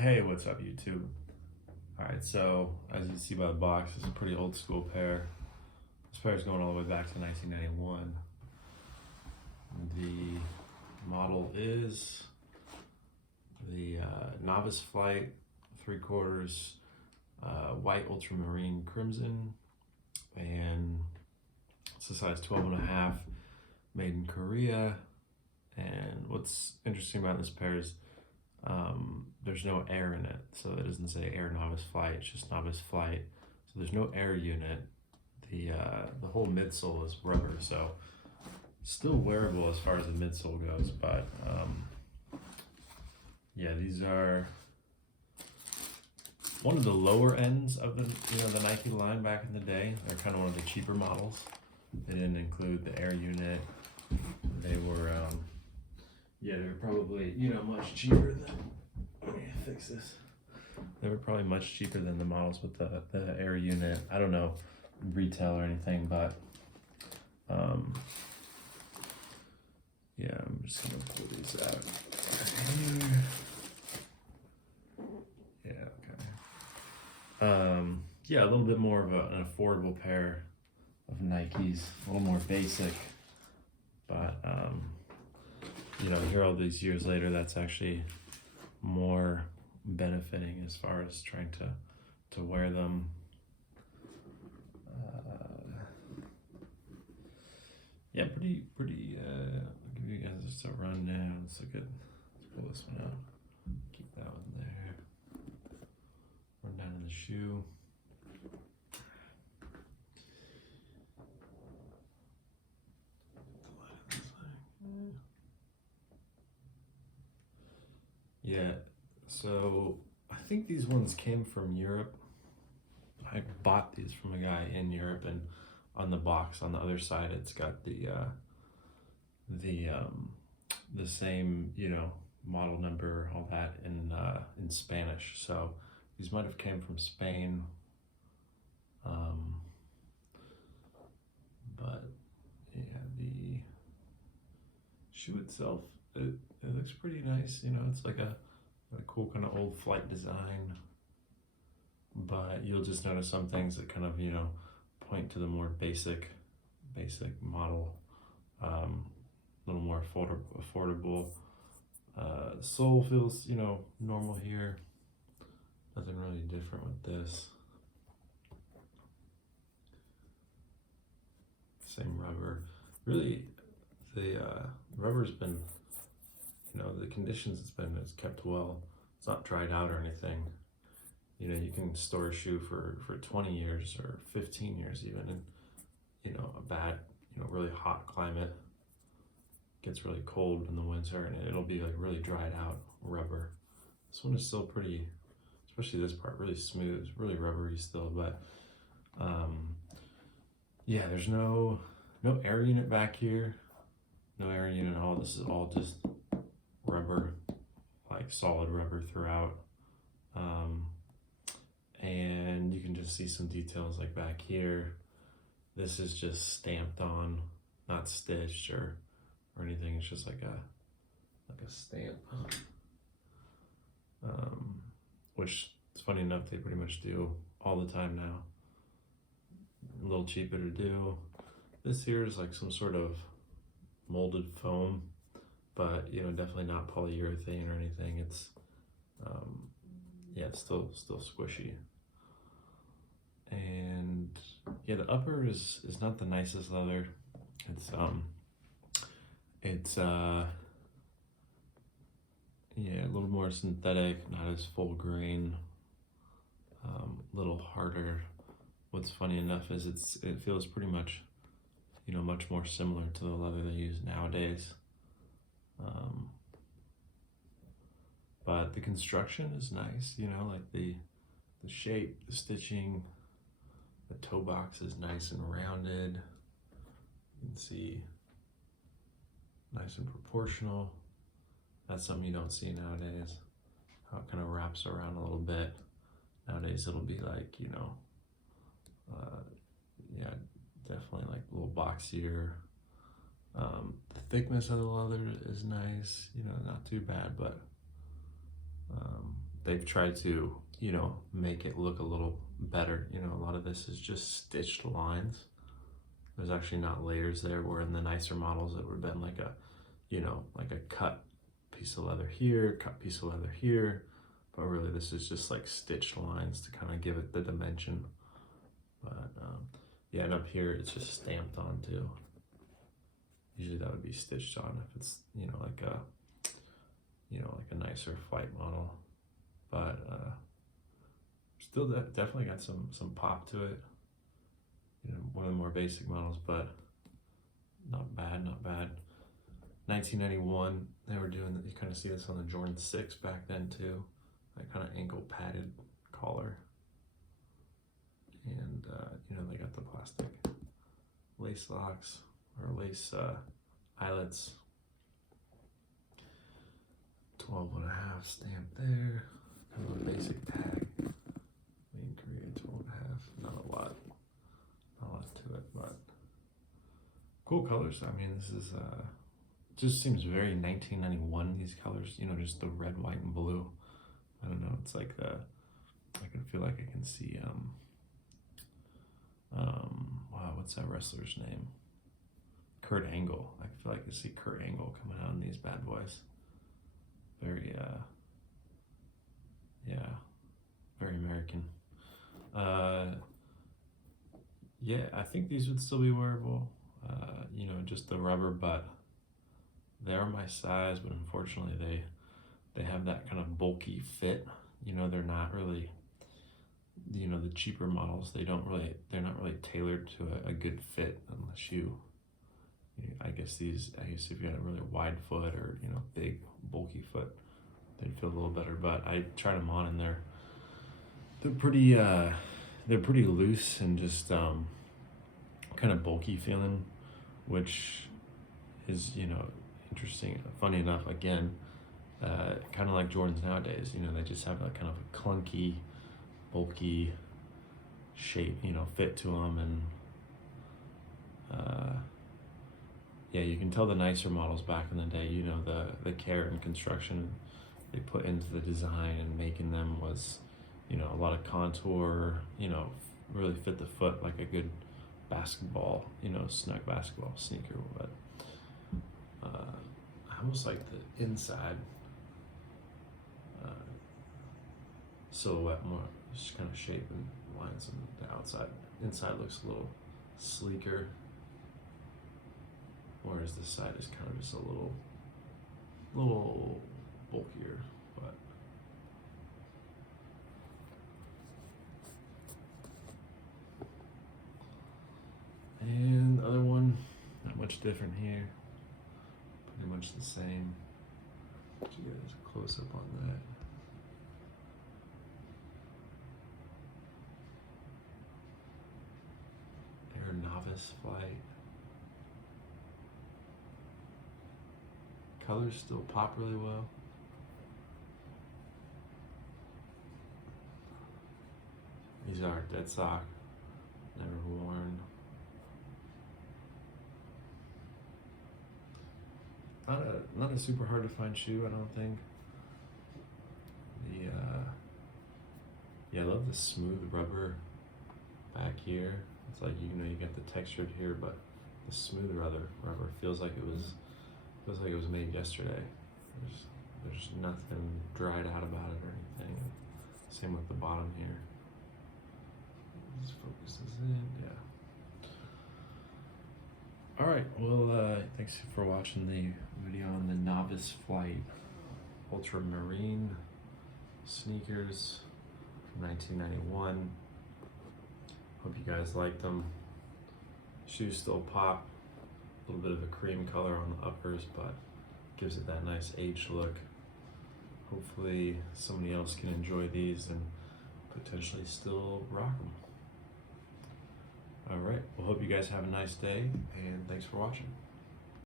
Hey, what's up, YouTube? Alright, so as you see by the box, it's a pretty old school pair. This pair is going all the way back to 1991. The model is the Novice Flight 3/4 white ultramarine crimson, and it's a size 12.5, made in Korea. And what's interesting about this pair is there's no air in it, so it doesn't say Air Novice Flight, it's just Novice Flight. So there's no air unit. The whole midsole is rubber, so still wearable as far as the midsole goes. But yeah, these are one of the lower ends of the Nike line back in the day. They're kind of one of the cheaper models. They didn't include the air unit. They were yeah, they were probably much cheaper than. Let me fix this. They were probably much cheaper than the models with the air unit. I don't know retail or anything, but yeah, I'm just gonna pull these out here. Yeah, okay. Yeah, a little bit more of an affordable pair of Nikes, a little more basic, but here all these years later, that's actually more benefiting as far as trying to wear them. Yeah, pretty. I'll give you guys just a rundown. Let's pull this one out. Keep that one there. Run down in the shoe. Yeah, so I think these ones came from Europe. I bought these from a guy in Europe, and on the box on the other side, it's got the same model number, all that in Spanish. So these might have came from Spain, but yeah, the shoe itself, it looks pretty nice. It's like a cool kind of old flight design, but you'll just notice some things that kind of point to the more basic model, a little more affordable. The sole feels normal here, nothing really different with this. Same rubber. Really, the rubber's been, the conditions it's kept well. It's not dried out or anything. You can store a shoe for 20 years or 15 years even in a bad really hot climate. It gets really cold in the winter, and it'll be like really dried out rubber. This one is still pretty, especially this part, really smooth, really rubbery still. But yeah, there's no air unit back here, no air unit at all. This is all just rubber, like solid rubber throughout. And you can just see some details like back here. This is just stamped on, not stitched or anything. It's just like a stamp, which it's funny enough they pretty much do all the time now. A little cheaper to do. This here is like some sort of molded foam, but definitely not polyurethane or anything. It's yeah, it's still squishy. And yeah, the upper is not the nicest leather. It's yeah, a little more synthetic, not as full grain, a little harder. What's funny enough is it feels pretty much much more similar to the leather they use nowadays. But the construction is nice, like the shape, the stitching, the toe box is nice and rounded. You can see nice and proportional. That's something you don't see nowadays. How it kind of wraps around a little bit. Nowadays it'll be like, yeah, definitely like a little boxier. The thickness of the leather is nice, not too bad, but they've tried to, make it look a little better. A lot of this is just stitched lines. There's actually not layers there, where in the nicer models it would have been like a, like a cut piece of leather here, cut piece of leather here. But really this is just like stitched lines to kind of give it the dimension. But yeah, and up here it's just stamped on too. Usually that would be stitched on if it's, like a nicer flight model. But still definitely got some pop to it. One of the more basic models, but not bad, not bad. 1991, they were doing, you kind of see this on the Jordan 6 back then too. That kind of ankle padded collar. And, they got the plastic lace locks, or lace eyelets. 12.5 stamp there. Kind of a basic tag. Made in Korea, 12.5. Not a lot to it, but cool colors. I mean, this is just seems very 1991. These colors, just the red, white, and blue. I don't know. It's like I can feel like I can see wow, what's that wrestler's name? Kurt Angle. I feel like I see Kurt Angle coming out in these bad boys. Very yeah, very American. Yeah, I think these would still be wearable. Just the rubber, but they're my size, but unfortunately they have that kind of bulky fit. They're not really, the cheaper models, they're not really tailored to a good fit unless I guess if you had a really wide foot or, big bulky foot, they'd feel a little better. But I tried them on and they're pretty loose and just kind of bulky feeling, which is, interesting. Funny enough, again, kind of like Jordans nowadays, they just have that kind of a clunky, bulky shape, fit to them. And yeah, you can tell the nicer models back in the day, the care and construction they put into the design and making them was, a lot of contour, really fit the foot like a good basketball, snug basketball sneaker. But I almost like the inside silhouette more, just kind of shape and lines, and the outside. Inside looks a little sleeker, whereas this side is kind of just a little bulkier. But and the other one, not much different here, pretty much the same. Get you guys a close up on that. Air Novice Flight. Colors still pop really well. These are dead stock, never worn. Not a super hard to find shoe, I don't think. Yeah, I love the smooth rubber back here. It's like, you get the textured here, but the smooth rubber feels like it was made yesterday. There's nothing dried out about it or anything. Same with the bottom here. Just focus this in, yeah. All right, well, thanks for watching the video on the Novice Flight Ultramarine sneakers from 1991. Hope you guys liked them. Shoes still pop. A little bit of a cream color on the uppers, but gives it that nice aged look. Hopefully somebody else can enjoy these and potentially still rock them. All right, well, hope you guys have a nice day, and thanks for watching.